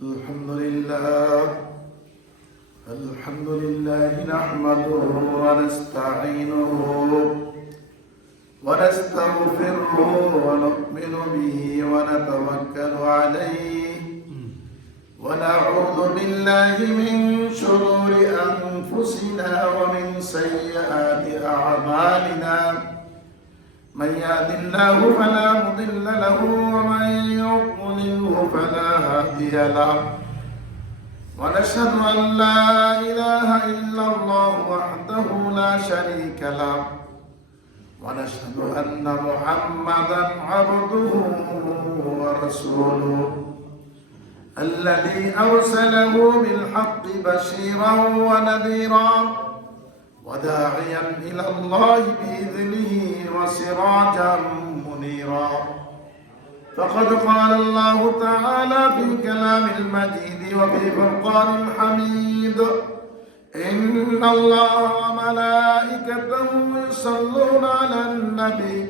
الحمد لله نحمده ونستعينه ونستغفره ونؤمن به ونتوكل عليه ونعوذ بالله من شرور أنفسنا ومن سيئات أعمالنا من يهد الله فلا مضل له ومن يضلله فلا هادي له ونشهد أن لا إله إلا الله وحده لا شريك له ونشهد أن محمدا عبده ورسوله الذي أرسله بالحق بشيرا ونذيرا وداعيا إلى الله بإذنه وسراجا منيرا فقد قال الله تعالى في كلام المجيد وفي فرقان الحميد إن الله وملائكته يصلون على النبي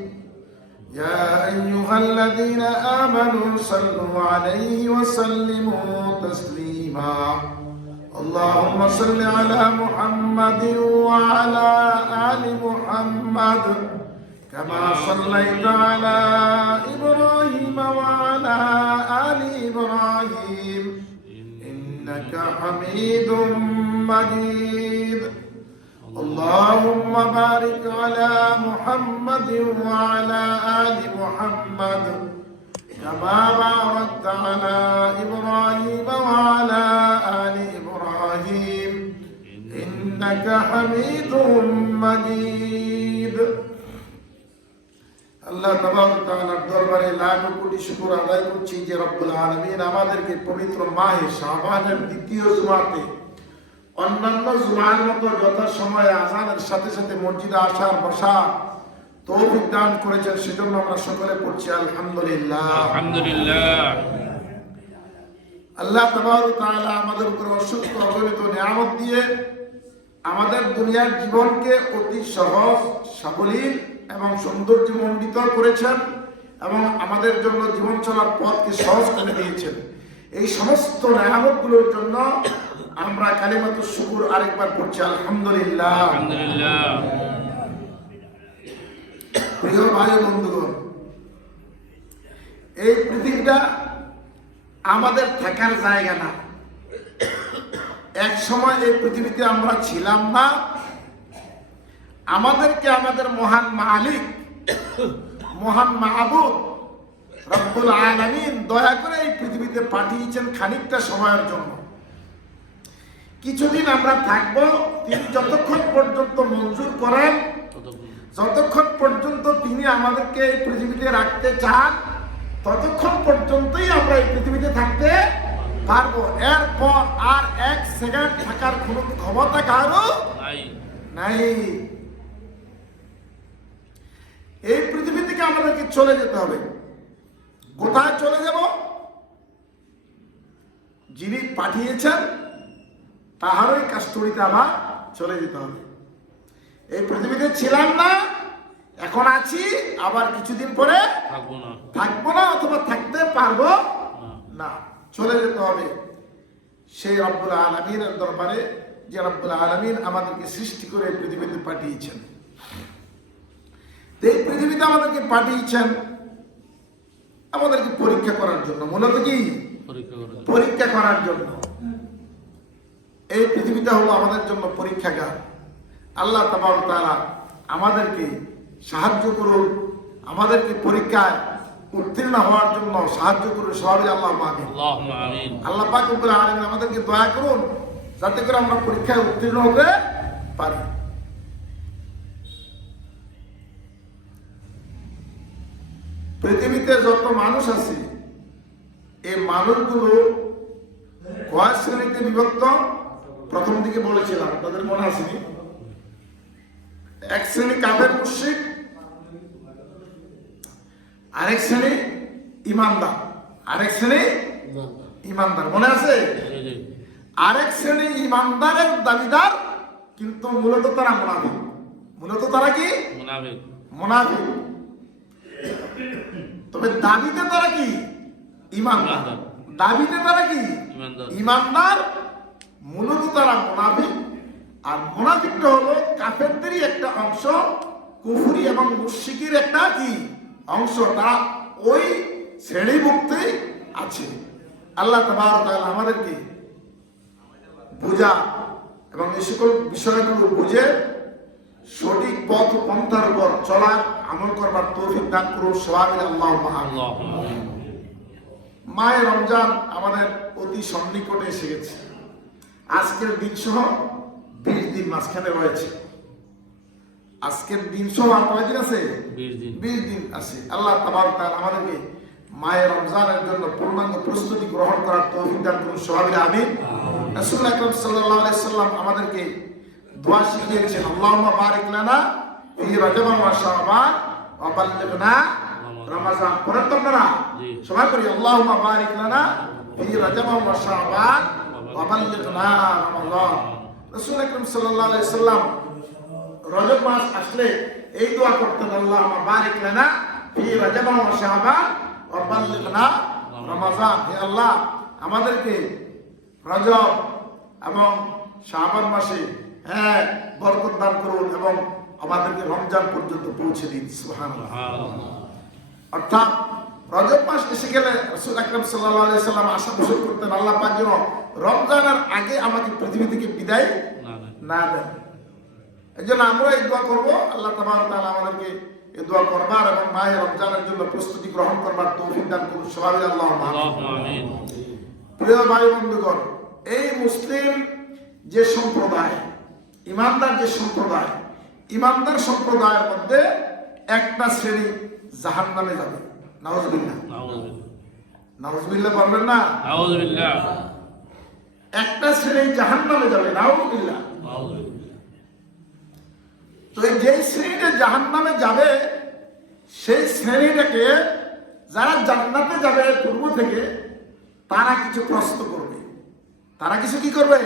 يا أيها الذين آمنوا صلوا عليه وسلموا تسليما اللهم صل على محمد وعلى آل محمد كما صليت على إبراهيم وعلى آل إبراهيم إنك حميد مجيد اللهم بارك على محمد وعلى آل محمد كما باركت على إبراهيم وعلى آل إبراهيم إنك حميد مجيد আল্লাহ তাবারক ওয়া তাআলার দরবারে লাখ কোটি শুকর আদায় করছি যে রব্বুল আলামিন আমাদেরকে পবিত্র মাহে শাবানের দ্বিতীয় জুমাতে অন্যান্য জুমার মতো যথাসময়ে আযানের সাথে সাথে মসজিদে আসার বসার তৌফিক দান করেছেন, সেজন্য আমরা সকলে পড়ছি আলহামদুলিল্লাহ। আলহামদুলিল্লাহ। আল্লাহ তাবারক ওয়া তাআলা আমাদের উপর অসংখ্য অগণিত নিয়ামত দিয়ে আমাদের দুনিয়ার জীবনকে অতি সহজ, সাবলীল এবং সৌন্দর্যমণ্ডিত করেছেন এবং আমাদের জন্য জীবন চলার পথকে সহজ করে দিয়েছেন। এই সমস্ত নিয়ামতগুলোর জন্য আমরা কালিমাতুশ শুকর আরেকবার পড়ছি আলহামদুলিল্লাহ। আলহামদুলিল্লাহ। প্রিয় ভাই বন্ধুগণ, এই পৃথিবীটা আমাদের থাকার জায়গা না। এক সময় এই পৃথিবীতে আমরা ছিলাম না। আমাদেরকে আমাদের মহান মালিক, মহান মাহবুব রব্বুল আলামিন দয়া করে এই পৃথিবীতে পাঠিয়েছেন খানিকটা সময়ের জন্য। কিছুদিন আমরা থাকব, তিনি যতক্ষণ পর্যন্ত মঞ্জুর করেন, যতক্ষণ পর্যন্ত তিনি আমাদেরকে এই পৃথিবীতে রাখতে চান, ততক্ষণ পর্যন্তই আমরা এই পৃথিবীতে থাকতে পারবো। এরপর আর এক সেকেন্ড থাকার কোনো ক্ষমতা কারো নাই। এই পৃথিবী থেকে আমাদেরকে চলে যেতে হবে। কোথায় চলে যাব? যিনি পাঠিয়েছেন তাহারই কাস্টডিতে আবার চলে যেতে হবে। এই পৃথিবীতে ছিলাম না, এখন আছি, আবার কিছুদিন পরে থাকবো না অথবা থাকতে পারবো না, চলে যেতে হবে সেই রব্বুল আলামিনের দরবারে, যে রব্বুল আলামিন আমাদেরকে সৃষ্টি করে এই পৃথিবীতে পাঠিয়েছেন। এই পৃথিবীতে আমাদেরকে পাঠিয়েছেন আমাদেরকে পরীক্ষা করার জন্য। মূলত কি? পরীক্ষা করার জন্য। এই পৃথিবীটা হলো আমাদের জন্য পরীক্ষাগার। আল্লাহ তাবারক ওয়া তাআলা আমাদেরকে সাহায্য করুন, আমাদেরকে পরীক্ষায় উত্তীর্ণ হওয়ার জন্য সাহায্য করুন। সবাই আল্লাহুম্মা আমিন। আল্লাহ পাক রব্বুল আলামিন আমাদেরকে দয়া করুন যাতে করে আমরা পরীক্ষায় উত্তীর্ণ হতে পারি। পৃথিবীতে যত মানুষ আছে, এই মানুষগুলো কয় শ্রেণীতে বিভক্ত? প্রথম দিকে বলেছিলাম, তাদের মনে আসেনি? এক শ্রেণী কাফের মুশরিক, আরেক শ্রেণী ইমানদার, আরেক শ্রেণী ইমানদার, মনে আছে? আরেক শ্রেণী ইমানদারের দাবিদার, কিন্তু মূলত তারা মুনাফিক। মূলত তারা কি? মুনাফিক। তবে দাবিতে তারা কি? ইমানদার। দাবিতে তারা কি ইমানদার। ইমানদার, মূলত তারা মুনাফিক। আর মুনাফিকটা হলো কাফেরদেরই একটা অংশ, কুফরি এবং মুশরিকের একটা কি অংশ, তারা ওই শ্রেণীভুক্তই আছে। আল্লাহ তাবারক ওয়া তাআলা আমাদেরকে বোঝা এবং এই সকল বিষয়গুলো বুঝে সঠিক পথ পন্থার উপর চলার, আমল করবার তৌফিক দান করুন সবাই মিলে আল্লাহুম্মা আমিন। আল্লাহুম্মা আমিন। মায়ে রমজান আমাদের অতি সন্নিকটে এসে গেছে। আজকের দিন সহ 20 দিন মাঝখানে রয়েছে। আজকের দিন সহ আর কয় দিন আছে? 20 দিন। 20 দিন আছে। আল্লাহ তাবারক ওয়া তাআলা আমাদেরকে মায়ে রমজানের জন্য পূর্ণাঙ্গ প্রস্তুতি গ্রহণ করার তৌফিক দান করুন সবাই মিলে আমিন। রাসূল আকরাম সাল্লাল্লাহু আলাইহি সাল্লাম আমাদেরকে দোয়া শিখিয়েছেন, আল্লাহুম্মা বারিক লানা ফি রজব ওয়া শাবান ওয়া বাল্লিগনা রমাজান। পড়েন তো আপনারা সবাই করি, আল্লাহুম্মা বারিক লানা ফি রজব ওয়া শাবান ওয়া বাল্লিগনা রমাজান। রাসূল আকরাম সাল্লাল্লাহু আলাইহি সাল্লাম রজব মাস আসলে এই দোয়া করতেন, আল্লাহুম্মা বারিক লানা ফি রজব ওয়া শাবান ওয়া বাল্লিগনা রমাজান। হে আল্লাহ, আমাদেরকে রজব এবং শাবান মাসে বরকত দান করুন এবং আমাদেরকে রমজান পর্যন্ত পৌঁছে দিন। সুবহানাল্লাহ। অর্থাৎ রজব মাস এসে গেলে রাসূল আকরাম সাল্লাল্লাহু আলাইহি সাল্লাম আশা পোষণ করতেন, আল্লাহ পাক যেন রমজানের আগে আমাকে পৃথিবী থেকে বিদায় না দেন। এই জন্য আমরা এই দোয়া করবো, আল্লাহ তাবারক ওয়া তাআলা আমাদেরকে এই দোয়া করবার এবং মাহে রমজানের জন্য প্রস্তুতি গ্রহণ করবার তৌফিক দান করুন সবাই মিলে আল্লাহুম্মা আমিন। প্রিয় ভাই বন্ধুগণ, এই মুসলিম যে সম্প্রদায়, ইমানদার যে সম্প্রদায়, ইমানদার সম্প্রদায়ের মধ্যে একটা শ্রেণী জাহান্নামে যাবে। নাউযুবিল্লাহ। নাউযুবিল্লাহ বলবেন না? নাউযুবিল্লাহ। একটা শ্রেণী জাহান্নামে যাবে। নাউযুবিল্লাহ। তো এই যে শ্রেণীটা জাহান্নামে যাবে, সেই শ্রেণীটাকে যারা জান্নাতে যাবে পূর্ব থেকে, তারা কিছু প্রশ্ন করবে। তারা কিছু কি করবে?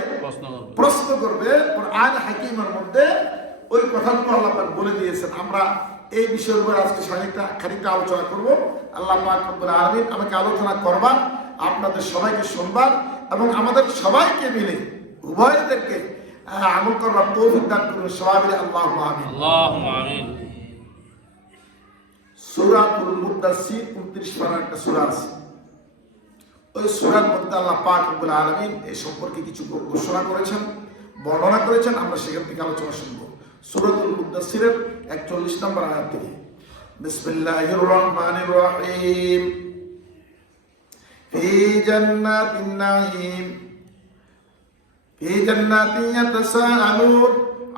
প্রশ্ন করবে। কোরআন হাকিমের মধ্যে ওই কথাগুলো আল্লাহ পাক বলে দিয়েছেন। আমরা এই বিষয়ের উপর আজকে খানিকটা আলোচনা করব। আল্লাহ পাক রব্বুল আলামিন আমাকে আলোচনা করবার, আপনাদের সবাইকে শুনবার এবং আমাদের সবাইকে মিলে উভয়দেরকে আমল করবার তৌফিক দান করুন সবাই মিলে আল্লাহুম্মা আমিন। আল্লাহুম্মা আমিন। সূরাতুল মুদাসসির 29 পারার একটা সূরা আছে। ওই সূরার মধ্যে আল্লাহ পাক রব্বুল আলামিন এই সম্পর্কে কিছু ঘোষণা করেছেন, বর্ণনা করেছেন। আমরা সেখান থেকে আলোচনা শুনব। সূরাতুল মুদাসসিরের 41 নম্বর আয়াত থেকে। বিসমিল্লাহির রহমানির রহিম। ফি জান্নাতিন নাঈম ফি জান্নাতিন ইয়াতাসাআলুন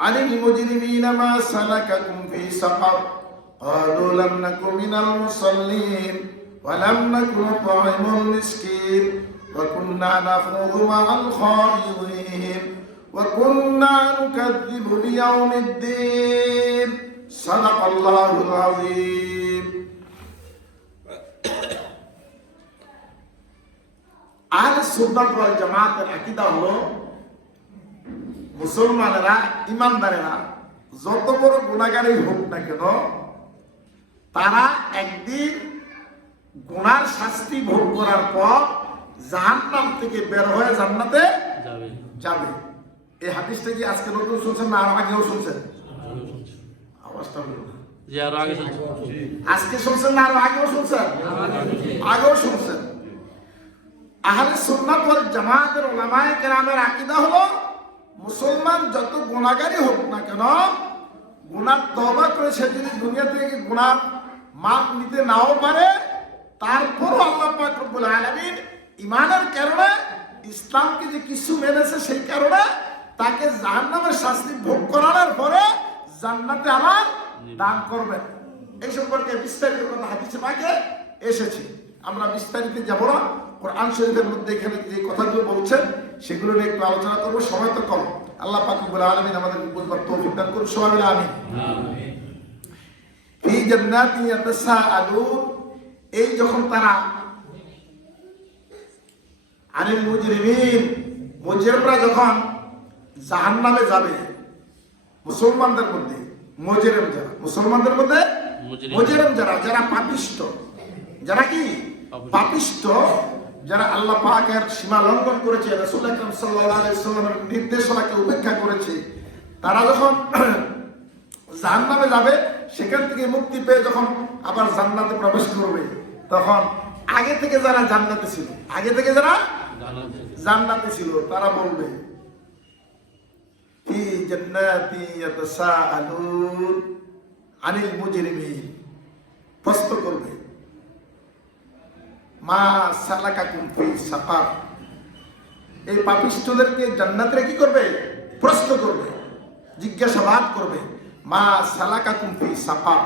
আনিল মুজরিমিনা মা সালাকাকুম ফি সাকার قالوا لم نكن من المصلين ولم نكن نطعم المسكين وكنا نخوض مع الخائضين وكنا نكذب بيوم الدين صدق الله العظيم. আহলে সুন্নাত ওয়াল জামাতের আকীদা হলো, মুসলমানেরা, ইমানদারেরা যত বড় গুনাহগারই হোক না কেন, তারা একদিন গুনার শাস্তি ভোগ করার পর জাহান্নাম থেকে বের হয়ে জান্নাতে যাবে। এই হাদিসটা কি আজকে নতুন শুনছেন না আগেও শুনছেন? আওয়াজটা হলো না। জি, আরো আগে শুনছেন। আজকে শুনছেন না আরো আগেও শুনছেন? আগেও শুনছেন। আহলে সুন্নাত ওয়াল জামাতের উলামায়ে কেরামের আকীদা হলো, মুসলমান যত গুনাহগারই হোক না কেন, গুনাহ তওবা করে সে যদি দুনিয়া থেকে গুনাহ মাফ নিতে নাও পারে, তারপরও আল্লাহ পাক রব্বুল আলামিন ঈমানের কারণে, ইসলামকে যে কিছু মেনেছে সেই কারণে তাকে জাহান্নামের শাস্তি ভোগ করানোর পরে জান্নাতে আমার দান করবেন। এই সম্পর্কে বিস্তারিত কথা হাদিসে পাকে এসেছে। আমরা বিস্তারিত যাব না। কোরআন শরীফের মধ্যে এখানে যে কথাগুলো বলছেন সেগুলো নিয়ে একটু আলোচনা করবো। সময় তো কম। আল্লাহ পাক রব্বুল আলামিন আমাদেরকে বুঝবার তৌফিক দান করুন সবাই মিলে আমিন। ফি জান্নাতিন ইয়াতাসাআলুন, এই যখন তারা আনিল মুজরিমিন, মুজরিমরা যখন জাহান্নামে যাবে, মুসলমানদের মধ্যে মুজরিম যারা, মুসলমানদের মধ্যে মুজরিম যারা, যারা পাপিষ্ঠ, যারা কি পাপিষ্ঠ, যারা আল্লাহ পাকের সীমা লঙ্ঘন করেছে, রাসূল আকরাম সাল্লাল্লাহু আলাইহি ওয়াসাল্লামের নির্দেশনাকে উপেক্ষা করেছে, তারা যখন জাহান্নামে যাবে, সেখান থেকে মুক্তি পেয়ে যখন আবার জান্নাতে প্রবেশ করবে, তখন আগে থেকে যারা জান্নাতে ছিল, জান্নাতে ছিল, তারা বলবে ফি জান্নাতি ইয়াতাসাআলুন আনিল মুজরিমিন, প্রশ্ন করবে মা সালাকাকুম ফি সাকার, এই পাপিষ্ঠদেরকে জান্নাতে কি করবে? প্রশ্ন করবে, জিজ্ঞাসাবাদ করবে, মা সালাকাকুম ফি সাকার,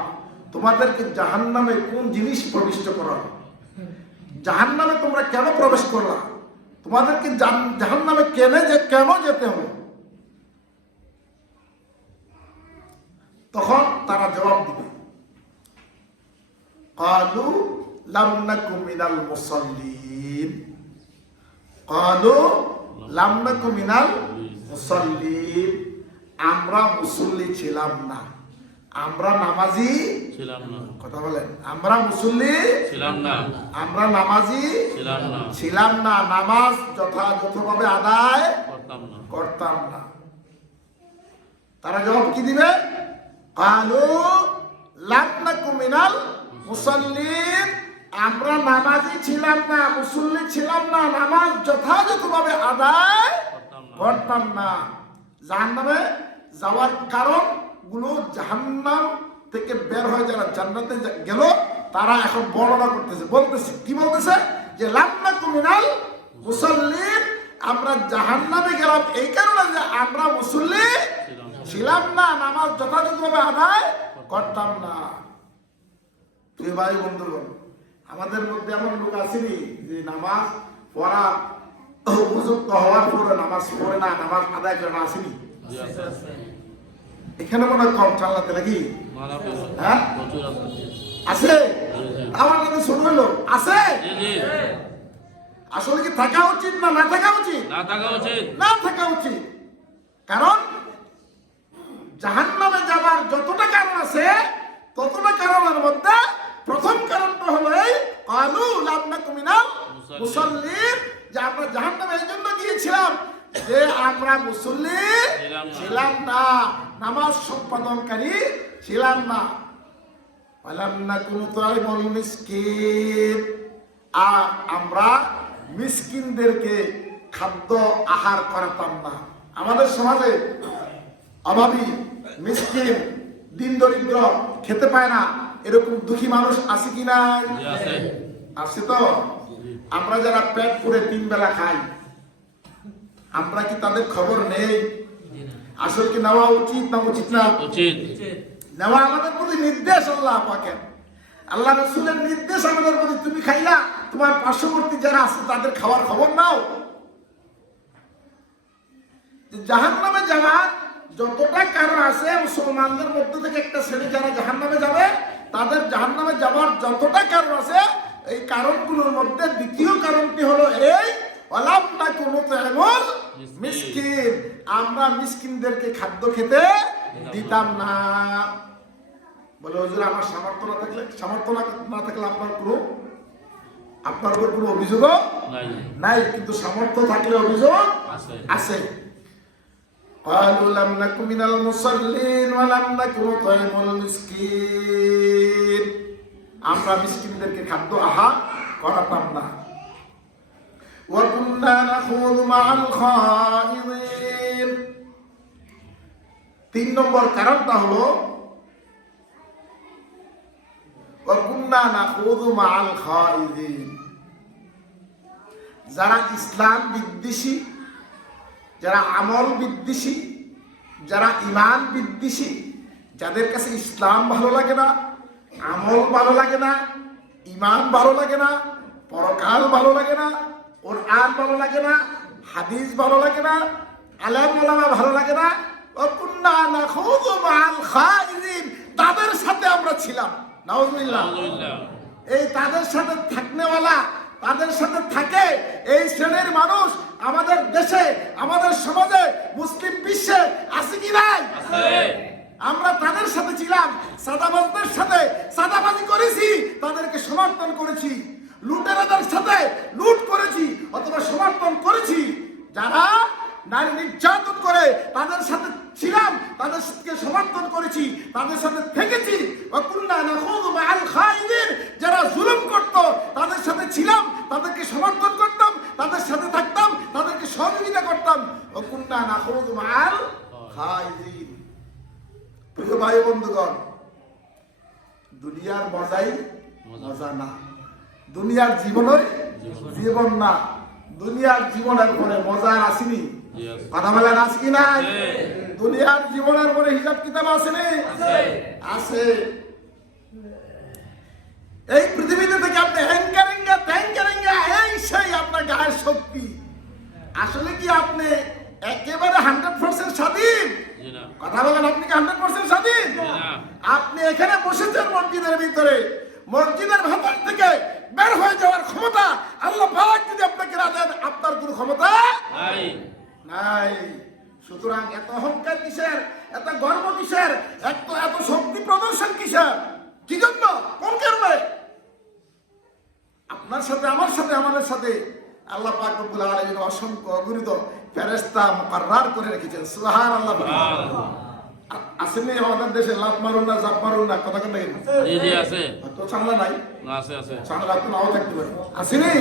তোমাদেরকে জাহান্নামে কোন জিনিস প্রবিষ্ট করালো? জাহান্নামে তোমরা কেন প্রবেশ করলা? তোমাদেরকে জাহান্নামে কেন যেতে হলো? তখন তারা জবাব দিবে, ক্বালু লাম নাকু মিনাল মুসাল্লিন, ক্বালু লাম নাকু মিনাল মুসাল্লিন, আমরা মুসল্লি ছিলাম না, আমরা নামাজি ছিলাম না। কথা বলেন, আমরা মুসল্লি ছিলাম না, আমরা নামাজি ছিলাম না, নামাজ যথাযথভাবে আদায় করতাম করতাম না। না। তারা জবাব কি দিবে? ক্বালু লাম নাকু মিনাল মুসাল্লিন, আমরা নামাজি ছিলাম না, মুসল্লি ছিলাম না, নামাজ যথাযথভাবে আদায় করতাম না। জাহান্নামে যাওয়ার কারণ গুলো, জাহান্নাম থেকে বের হয়ে যারা জান্নাতে গেল, তারা এখন বর্ণনা করতেছে, বলতেছে কি বলতেছে? যে লাম নাকু মিনাল মুসাল্লিন, আমরা জাহান্নামে গেলাম এই কারণে যে আমরা মুসল্লি ছিলাম না, নামাজ যথাযথভাবে আদায় করতাম না। প্রিয় ভাই বন্ধুগণ, আমাদের মধ্যে এমন লোক আসেনি যে নামাজ পড়া উপযুক্ত হওয়ার পরে নামাজ পড়ে না, নামাজ আদায় করে না? আসেনি? এখানে মনে হয় কম চালাতে নাকি? হ্যাঁ আছে, আমার কাছে ছোট হইলো আছে। আসলে কি থাকা উচিত না না থাকা উচিত? না থাকা উচিত। কারণ জাহান্নামে যাবার যতটা কারণ আছে, ততটা কারণের মধ্যে প্রথম কারণটা হলো এই ক্বালু লাম নাকু মিনাল মুসাল্লিন, যে আমরা জাহান্নামে এই জন্য গিয়েছিলাম যে আমরা মুসল্লি ছিলাম না, নামাজ সম্পাদনকারী ছিলাম না। ওয়ালাম নাকু নুতঈমুল মিসকিন, আর আমরা মিসকিনদেরকে খাদ্য আহার করাতাম না। আমাদের সমাজে অভাবী, মিসকিন, দিন দরিদ্র, খেতে পায় না, এরকম দুঃখী মানুষ আছে কি নাই? আছে তো। আমরা যারা পেট পুরে 3 বেলা খাই, আমরা কি তাদের খবর নেই? আসলে কি নেওয়া উচিত না উচিত না? উচিত। নেওয়া আমাদের প্রতি নির্দেশ আল্লাহ পাকের, আল্লাহ রাসূলের নির্দেশ আমাদের প্রতি। তুমি খাইলা, তোমার পার্শ্ববর্তী যারা আছে তাদের খাওয়ার খবর নাও। জাহান্নামে যাওয়ার যতটা কারণ আছে, মুসলমানদের মধ্যে থেকে একটা শ্রেণী যারা জাহান্নামে যাবে, তাদের জাহান্নামে যাওয়ার যতটা কারণ আছে, এই কারণগুলোর মধ্যে দ্বিতীয় কারণটি হলো এই ওয়ালাম নাকু নুতঈমুল মিসকিন, আমরা মিসকিনদেরকে খাদ্য খেতে দিতাম না। বলে হুজুর, আমার সামর্থ্য না থাকলে আপনার উপর কোনো অভিযোগ নাই, কিন্তু সামর্থ্য থাকলে অভিযোগ আছে। ক্বালু লাম নাকু মিনাল মুসাল্লিন ওয়া লাম নাকু নুতঈমুল মিসকিন, আমরা মিসকিনদেরকে খাদ্য আহার করাতাম না। ওয়া কুননা নাখুযু মাআল খায়িদিন, 3 নম্বর কারণটা হলো ওয়া কুননা নাখুযু মাআল খায়িদিন, যারা ইসলাম বিদ্বেষী, যারা আমল বিদ্বেষী, যারা ঈমান বিদ্বেষী, যাদের কাছে ইসলাম ভালো লাগে না, আমল ভালো লাগে না, ঈমান ভালো লাগে না, পরকাল ভালো লাগে না, কোরআন ভালো লাগে না, হাদিস ভালো লাগে না, আলেম ওলামা ভালো লাগে না, ওয়া কুননা নাখুযু মাআল খায়িদিন, তাদের সাথে আমরা ছিলাম। নাউযুবিল্লাহ। এই তাদের সাথে থাকনেওয়ালা, তাদের সাথে থাকে এই শ্রেণীর মানুষ আমাদের দেশে, আমাদের সমাজে, মুসলিম বিশ্বে আছে কি নাই? আমরা তাদের সাথে ছিলাম, সাদাবাজদের সাথে সাদাবাজি করেছি, তাদেরকে সমর্থন করেছি। লুটেরাদের সাথে লুট করেছি অথবা সমর্থন করেছি, যারা নারী নির্যাতন করে তাদের সাথে ছিলাম, তাদেরকে সমর্থন করেছি, তাদের সাথে থেকেছি। ওয়াকুন্না নাখুযু মাআল খাইদিন, যারা জুলুম করত তাদের সাথে ছিলাম, তাদেরকে সমর্থন করতাম, তাদের সাথে থাকতাম, তাদেরকে সহযোগিতা করতাম। ওয়াকুন্না নাখুযু মাআল খাইদিন। প্রিয় ভাই বন্ধুগণ, দুনিয়ার মজাই মজা না, দুনিয়ার জীবনই জীবন না। দুনিয়ার জীবনের পরে মজা আসেনি, কথা বলেন আছে কি নাই? দুনিয়ার জীবনের পরে হিসাব কিতাব আসেনি, আছে। এই পৃথিবীতে থেকে আপনি হ্যাঙ্কারিঙ্গা এই সেই আপনার গায়ের শক্তি। আসলে কি আপনি একেবারে 100% স্বাধীন? কথা বলেন, আপনি কি 100% স্বাধীন? আপনি এখানে বসেছেন মসজিদের ভিতরে, মসজিদের ভেতর থেকে বের হয়ে যাওয়ার ক্ষমতা আল্লাহ পাক যদি আপনাকে না দেন, আপনার কোনো ক্ষমতা নাই। সুতরাং এত অহংকার কিসের, এত গর্ব কিসের, এত শক্তি প্রদর্শন কিসের, কি জন্য, কোন কারণে? আপনার সাথে আমার সাথে আমাদের সাথে আল্লাহ পাক রব্বুল আলামিন অসংখ্য অগণিত ফেরেশতা মুকাররার করে রেখেছেন। সুবহানাল্লাহ। আসেনি আমাদের দেশে লাভ মারুন না, জাপ মারুন না, কথা কথা আছে তো চামড়া নাই, আছে চামড়া তো নাও থাকতে পারে। আসেনি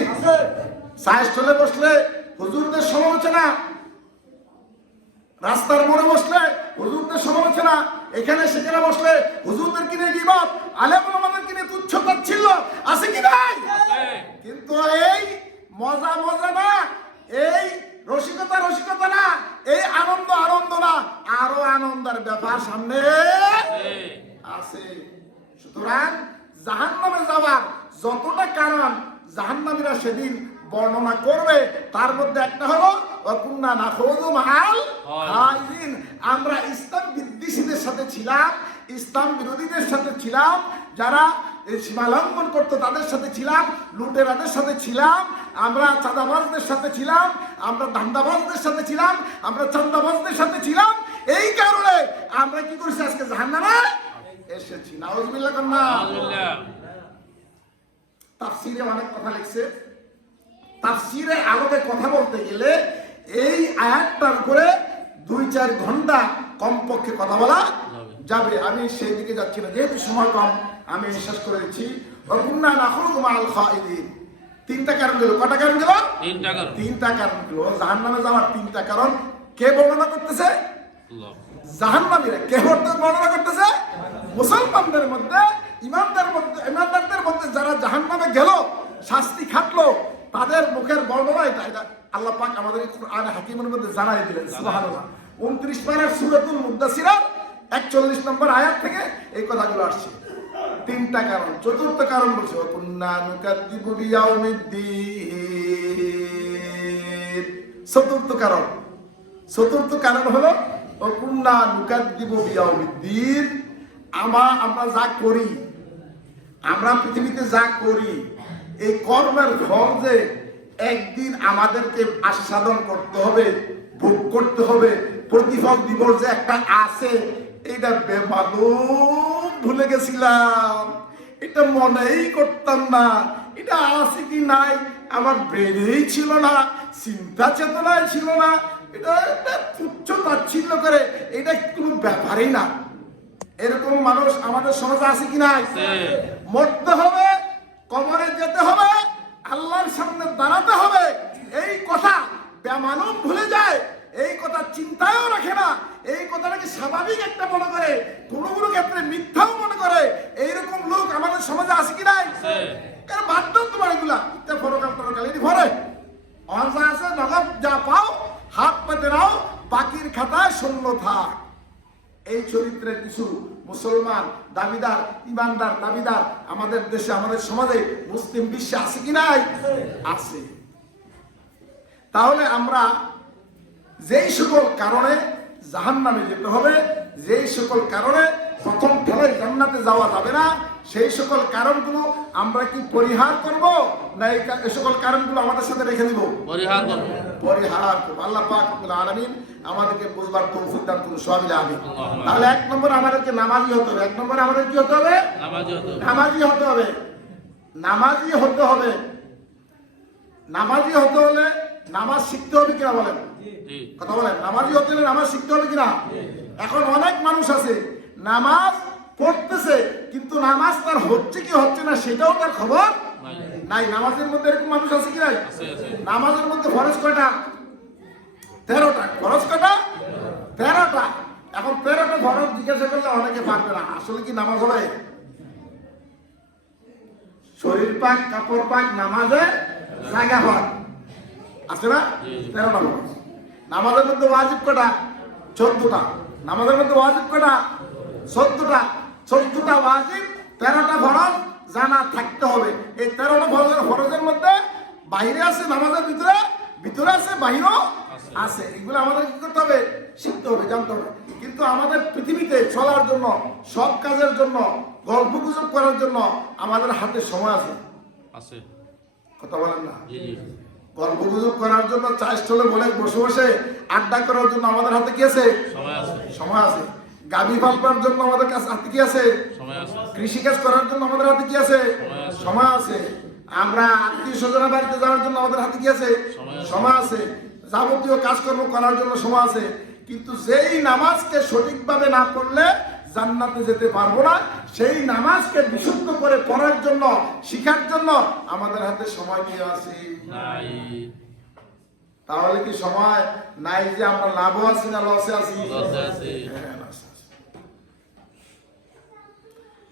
সাইজ চলে বসলে হুজুরদের সমালোচনা, রাস্তার মোড়ে বসলে হুজুরদের সমালোচনা, এখানে সেখানে বসলে হুজুরদের কিনে গীবত, আলেম ওলামাদের কিনে তুচ্ছ তাচ্ছিল্য, আছে কি নাই? কিন্তু এই মজা না, এই রসিকতা না, এই আনন্দ না, আরো আনন্দের ব্যাপার সামনে আছে। সুতরাং জাহান্নামে যাওয়ার যতটা কারণ জাহান্নামীরা সেদিন বর্ণনা করবে, তার মধ্যে একটা হলো ওয়াকুন্না নাখুযু মাআল খাইদিন। আমরা ইসলাম বিদ্বেষীদের সাথে ছিলাম, ইসলাম বিরোধীদের সাথে ছিলাম, যারা সীমা লঙ্ঘন করতো তাদের সাথে ছিলাম, লুটেরাদের সাথে ছিলাম, আমরা চাঁদাবাজদের সাথে ছিলাম, আমরা ধান্দাবাজদের সাথে ছিলাম, আমরা চাঁদাবাজদের সাথে ছিলাম। এই কারণে আমরা কি করেছি, আজকে জাহান্নামে এসেছি। নাউযুবিল্লাহ কন্না। তাফসীরে অনেক কথা লিখছে, তাফসীরে আলোকে কথা বলতে গেলে এই আয়াতটার উপরে 2-4 ঘন্টা কমপক্ষে কথা বলা যাবে। আমি সেই দিকে যাচ্ছি না, যেহেতু সময় কম আমি শেষ করে দিচ্ছি। ওয়াকুন্না নাখুযু মাআল খাইদিন। 3টা কারণ দিল। কটা কারণ দিল? 3টা কারণ দিল। জাহান্নামে যাওয়ার 3টা কারণ কে বর্ণনা করতেছে? জাহান্নামীরা। কে বর্ণনা করতেছে? মুসলমানদের মধ্যে, ইমানদারদের মধ্যে যারা জাহান্নামে গেল, শাস্তি খাটলো, তাদের মুখের বর্ণনা এটা আল্লাহ পাক আমাদের কুরআনে হাকিমের মধ্যে জানাই দিলেন। সুবহানাল্লাহ। 29 পারার সূরাতুল মুদ্দাসিরের 41 নম্বর আয়াত থেকে এই কথাগুলো আসছে। 3টা কারণ। 4র্থ কারণ বলছে ওয়াকুন্না নুকাদ্দিবু বিয়াউমিদ্দিন। 4র্থ কারণ হলো ওয়াকুন্না নুকাদ্দিবু বিয়াউমিদ্দিন। আমরা যা করি, আমরা পৃথিবীতে যা করি, এই কর্মের ফল যে একদিন আমাদেরকে আস্বাদন করতে হবে, ভোগ করতে হবে, প্রতিফল দিবস যে একটা আছে, এটা বেমালুম ভুলে গেছিলাম, এটা মনেই করতাম না, এটা আছে কি নাই আমার ব্রেনেই ছিল না, চিন্তা চেতনায় ছিল না, এটা তুচ্ছ তাচ্ছিল্য করে এটা কোনো ব্যাপারই না। এরকম মানুষ আমাদের সমাজে আছে কি নাই? মরতে হবে, কবরে যেতে হবে, আল্লাহর সামনে দাঁড়াতে হবে, এই কথা বেমালুম ভুলে যায়, এই কথা চিন্তায়ও রাখে না, এই কথাটাকে স্বাভাবিক একটা মনে করে, কোনো ক্ষেত্রে মিথ্যাও মনে করে। এইরকম লোক আমাদের সমাজে আছে কি নাই? কারণ বাধ্য তোমার এগুলা ফরকাল এটি ভরে অনসা আছে, নগদ যা পাও হাত পেতে নাও, বাকির খাতায় শূন্য থাক। এই চরিত্রের কিছু মুসলমান দাবিদার, ইমানদার দাবিদার আমাদের দেশে, আমাদের সমাজে, মুসলিম বিশ্বে আছে কি নাই? আছে। তাহলে আমরা যেই সকল কারণে জাহান্নামে যেতে হবে, যেই সকল কারণে প্রথম ঠেলায় জান্নাতে যাওয়া যাবে না, সেই সকল কারণগুলো আমরা কি পরিহার করব, না এই সকল কারণগুলো আমাদের সাথে রেখে দিব? পরিহার করব। আল্লাহ পাক রব্বুল আলামিন আমাদেরকে বুঝবার তৌফিক দান করুন। সবাই মিলে আমিন। তাহলে 1 নম্বর আমাদেরকে নামাজি হতে হবে। 1 নম্বর আমাদের কি হতে হবে? নামাজি হতে হবে। নামাজি হতে হবে। নামাজি হতে হলে নামাজ শিখতে হবে কিনা বলেন? জি কথা বলেন, নামাজি হতে হলে নামাজ শিখতে হবে কিনা? এখন অনেক মানুষ আছে নামাজ পড়তেছে কিন্তু নামাজ তার হচ্ছে কি হচ্ছে না সেটাও তার খবর নাই নাই। নামাজের মধ্যে এরকম মানুষ আছে কি নাই? আছে আছে নামাজের মধ্যে ফরজ কয়টা? 13টা। ফরজ কয়টা? 13টা। এখন 13টা ফরজ জিজ্ঞাসা করলে অনেকে পারবে না। আসলে কি নামাজ হবে? শরীর পাক, কাপড় পাক, নামাজে জায়গা হয় আছে না? 13টা ফরজ। নামাজের মধ্যে ওয়াজিব কয়টা? 14টা। নামাজের মধ্যে ওয়াজিব কয়টা? 14টা। 14টা ওয়াজিব, 13টা ফরজ জানা থাকতে হবে। এই 13টা ফরজের মধ্যে বাইরে আছে, নামাজের ভিতরে ভিতরে আছে, বাইরেও আছে। এগুলো আমাদের কি করতে হবে? শিখতে হবে, জানতে হবে। কিন্তু আমাদের পৃথিবীতে চলার জন্য, সব কাজের জন্য, গল্প গুজব করার জন্য আমাদের হাতে সময় আছে। আছে কথা বলেন না? জি জি গল্প গুজব করার জন্য, চা স্টলে বসে বসে আড্ডা করার জন্য আমাদের হাতে কি আছে? সময় আছে সময় আছে। গাভী পালবার জন্য আমাদের কাছে হাতে কি আছে? সময় আছে কৃষিকাজ করার জন্য আমাদের হাতে কি আছে? সময় আছে। আমরা আত্মীয় স্বজনের বাড়িতে যাওয়ার জন্য আমাদের হাতে কি আছে? সময় আছে। যাবতীয় কাজকর্ম করার জন্য সময় আছে। কিন্তু যেই নামাজকে সঠিকভাবে না পড়লে জান্নাতে যেতে পারবো না, সেই নামাজকে বিশুদ্ধ করে পড়ার জন্য, শিখার জন্য আমাদের হাতে সময় কি আছে? নাই তাহলে কি সময় নাই যে আমরা লাভও আছি না লসে আছি? লসে আছি। হ্যাঁ, লসে আছি।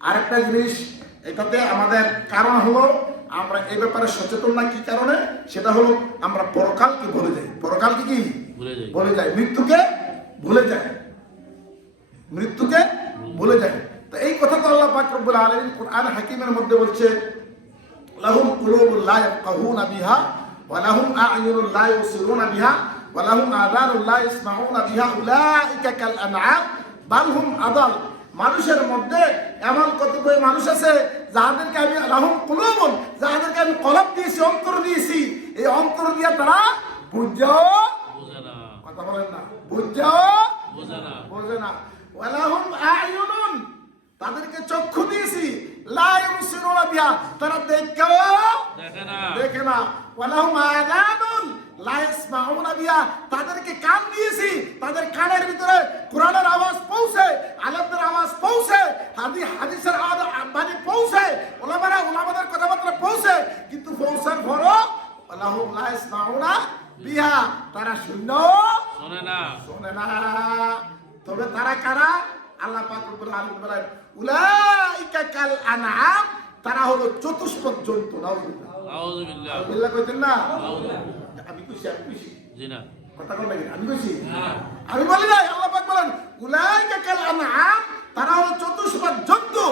আরেকটা জিনিস এটাতে আমাদের কারণ হলো আমরা এই ব্যাপারে সচেতন না। কি কারণে? সেটা হলো আমরা পরকালকে ভুলে যাই। পরকালকে কি ভুলে যাই ভুলে যাই? মৃত্যুকে ভুলে যাই, মৃত্যুকে ভুলে যাই। তো এই কথা তো আল্লাহ পাক রব্বুল আলামিন কুরআন হাকিমের মধ্যে বলছে, লাহুম কুলুবুল লা ইয়াফকাহুনা বিহা ওয়া লাহুম আ'য়ুনুন লা ইউসিরুনা বিহা ওয়া লাহুম আযানুন লা ইয়াসমাউনা বিহা উলাইকা কাল আনআম বাল হুম আদাল। মানুষের মধ্যে এমন কতিপয় মানুষ আছে যাদেরকে আমি লাহুম কুলুবুন, যাদেরকে আমি কলব দিয়েছি, অন্তর দিয়েছি। এই অন্তর দিয়ে তারা বুঝাও, বুঝে না কথা বলেন না, বুঝাও বুঝে না বোঝে না। ওয়া লাহুম আ'য়ুনুন, তাদেরকে চক্ষু দিয়েছি, লা ইউসিরুনা বিহা, তারা দেখেও দেখে না। ওয়া লাহুম আযানুন লা ইয়াসমাউনা বিহা, তাদেরকে কান দিয়েছি, তাদের কানের ভিতরে কোরআনের আওয়াজ পৌঁছে, আলেমদের আওয়াজ পৌঁছে, হাদিসের বাণী পৌঁছে, উলামাদের কথাবার্তা পৌঁছে। কিন্তু পৌঁছার পরও ওয়া লাহুম লা ইয়াসমাউনা বিহা, তারা শোনে না শোনে না। তবে তারা কারা? আল্লাহ পাক রব্বুল আলামিন বলেন, উলাইকা কাল আনআম, তারা হলো চতুষ্পদ জন্তু। নাউযুবিল্লাহ, আউযুবিল্লাহ নাউযুবিল্লাহ কইতেন না? আউযুবিল্লাহ আমি কইছি জি না কথা কোন লাগে? আমি কইছি? আমি বলি নাই। আল্লাহ পাক বলেন উলাইকা কাল আনআম, তারা হলো চতুষ্পদ জন্তু,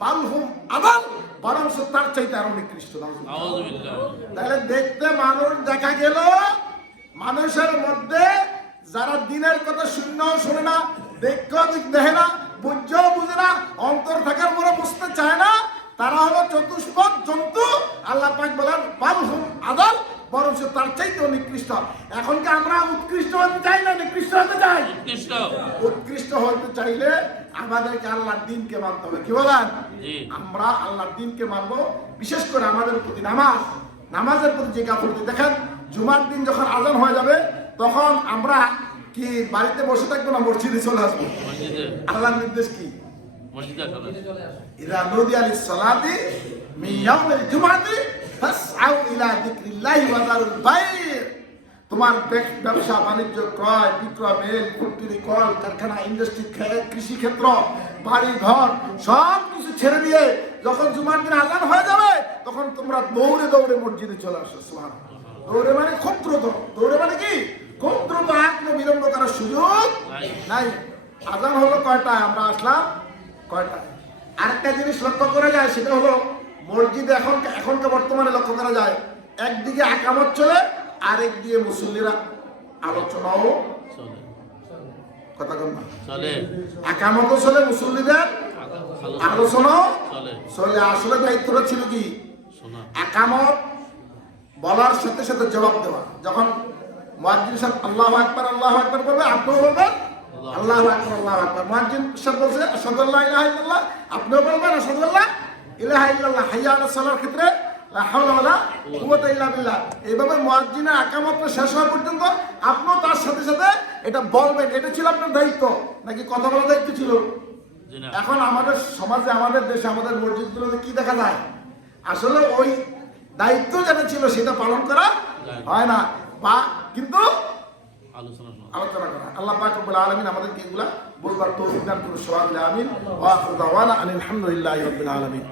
বাল হুম আদাল, বরং তার চাইতে আরো নিকৃষ্ট। নাউযুবিল্লাহ। আউযুবিল্লাহ তাহলে দেখতে মানুষ দেখা গেল, মানুষের মধ্যে যারা দিনের কথা শুনলেও শোনে না, দেখেও দেখে না, বুঝেও বুঝে না, অন্তর থাকার পরে বুঝতে চায় না, তারা হলো চতুষ্পদ জন্তু। আল্লাহ পাক বলেন বাল হুম আদাল, বরং তার চাইতেও নিকৃষ্ট। এখন কি আমরা উৎকৃষ্ট হতে চাই না নিকৃষ্ট হতে চাই? উৎকৃষ্ট উৎকৃষ্ট হতে চাইলে আমাদেরকে আল্লাহর দিনকে মানতে হবে। কি বলেন? জি আমরা আল্লাহর দিনকে মানবো। বিশেষ করে আমাদের প্রতি নামাজের প্রতি যে গাফলতি। দেখেন, জুমার দিন যখন আজান হয়ে যাবে তখন আমরা কি বাড়িতে বসে থাকবো না মসজিদে চলে আসবো? মসজিদে আল্লাহর নির্দেশ কি? মসজিদে চলে ইযা নুদিয়া লিস-সালাতি মিন ইয়াউমিল জুমআতি ফাসআউ ইলা যিকরিল্লাহি ওয়া যারুল বাই'। তোমার ব্যবসা বাণিজ্য, ক্রয় বিক্রয়, মেল কুটুরি, কল কারখানা, ইন্ডাস্ট্রি, কৃষি ক্ষেত্র, বাড়ি ঘর সব কিছু ছেড়ে দিয়ে যখন জুমার দিন আজান হয়ে যাবে তখন তোমরা দৌড়ে দৌড়ে মসজিদে চলে আসো। সুবহানাল্লাহ। দৌড়ে মানে খুব দ্রুত। দৌড়ে মানে কি? খুব দ্রুত, আত্ম বিলম্ব করার সুযোগ নাই। আজান হলো কয়টায়? আমরা আসলাম কয়টায়? আরেকটা জিনিস লক্ষ্য করা যায়, সেটা হলো মসজিদে এখনকার বর্তমানে লক্ষ্য করা যায়, একদিকে একামত চলে, আরেক দিয়ে মুসল্লিরা আলোচনাও চলে কথা কন না, চলে একামতও চলে, মুসল্লিদের আলোচনাও চলে চলে। আসলে দায়িত্বটা ছিল কি? শোনা একামত বলার সাথে সাথে জবাব দেওয়া। যখন মুয়াজ্জিন সাহেব আল্লাহু আকবার বলবে, আপনিও বলবেন আল্লাহু আকবার আল্লাহু আকবার। মুয়াজ্জিন সাহেব বলছে আশহাদু আল্লা ইলাহা ইল্লাল্লাহ, আপনিও বলবেন আশহাদু আল্লা ইলাহা ইল্লাল্লাহ। হাইয়া আলাস সালার ক্ষেত্রে লা হাওলা ওয়ালা কুওয়াতা ইল্লা বিল্লাহ। এইভাবে মুয়াজ্জিনের আকামতটা শেষ হওয়া পর্যন্ত আপনিও তার সাথে সাথে এটা বলবেন। এটা ছিল আপনার দায়িত্ব, নাকি কথা বলার দায়িত্ব ছিল? জি না। এখন আমাদের সমাজে, আমাদের দেশে, আমাদের মসজিদগুলোতে কি দেখা যায়? আসলে ওই দায়িত্ব যেটা ছিল সেটা পালন করা হয় না, বা কিন্তু আলোচনা শোনা। আলোচনা করা। আল্লাহ পাক রব্বুল আলামিন আমাদেরকে এগুলা বলবার তৌফিক দান করুন। সওয়াব আমিন। ওয়া আখিরু দাওয়ানা আনিল হামদুলিল্লাহি রাব্বিল আলামিন।